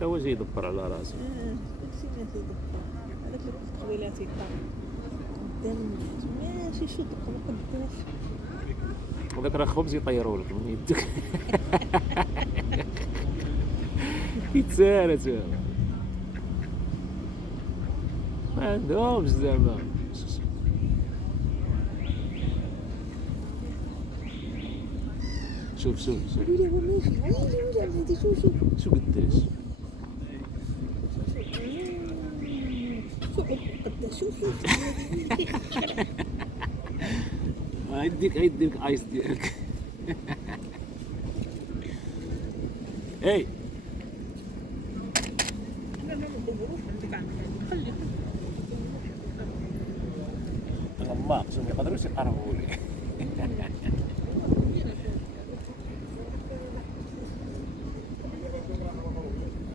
تا هو جاي يدبر على راسو. داكشي ما تيدبر. هذاك الوقت قبيله تيطلع قدام الناس ماشي شي دق مقداش. وذاك راه خبز يطيروا لك من يدك. يتسالى تا ما عندهمش زعما. شوف ويلي هو ماشي ويلي هادي شوف شو قداش. شوف قداش شوف يديك ايس ديالك. اي لا ما ندوروش عندك عندك خلي غماق شوف ما يقدروش يقربوا لي.